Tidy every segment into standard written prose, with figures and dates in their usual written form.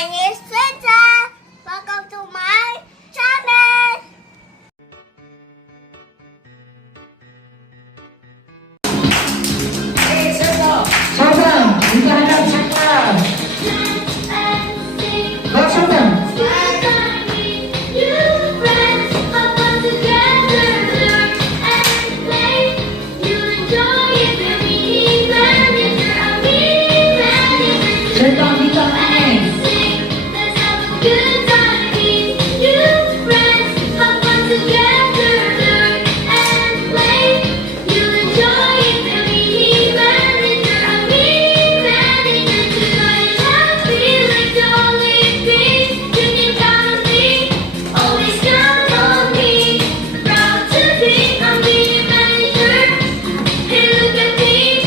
My name is Rhian. Welcome to my channel. Sobrang, dito hanap sa class. Go, sobrang. Sobrang, dito hanap. Good time means you friends have fun together, learn and play. You enjoy it, the mini manager, a mini manager tonight. I'm feeling Jollibee, you can count on me, always count on me. Proud to be a mini manager. Hey, look at me,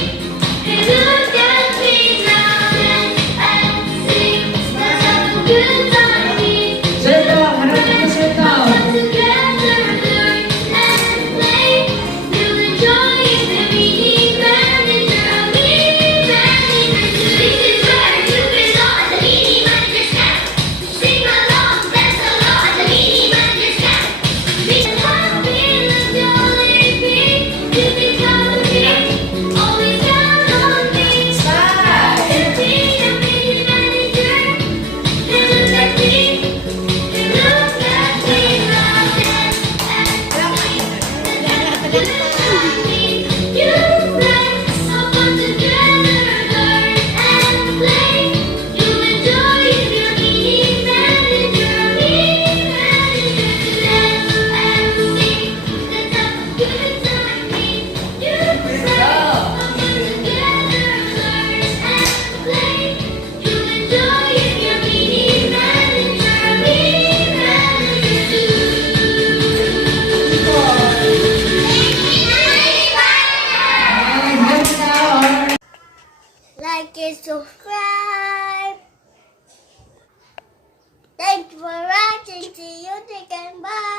hey, look at me now. Dance and sing, let's have a good time. Sobrang, hanap dito sa ito. Together, learn and play. You enjoy it, the mini manager, a mini manager. This is where you belong at the Mini Managers Camp. Sing along, dance along at the Mini Managers Camp. Be happy and Jollibee. You can count on me, always count on me. To be a mini manager. Hey, look at me. Look at me now, dance and sing. Good time, you friends have fun together, learn and play. You enjoy it, your mini manager, mini manager. Dance and sing, let's have a good time. You friends have fun together, learn and play. You enjoy it, your mini manager, mini Ay, hanap na. Like and subscribe. Thanks for watching. See you again. Bye.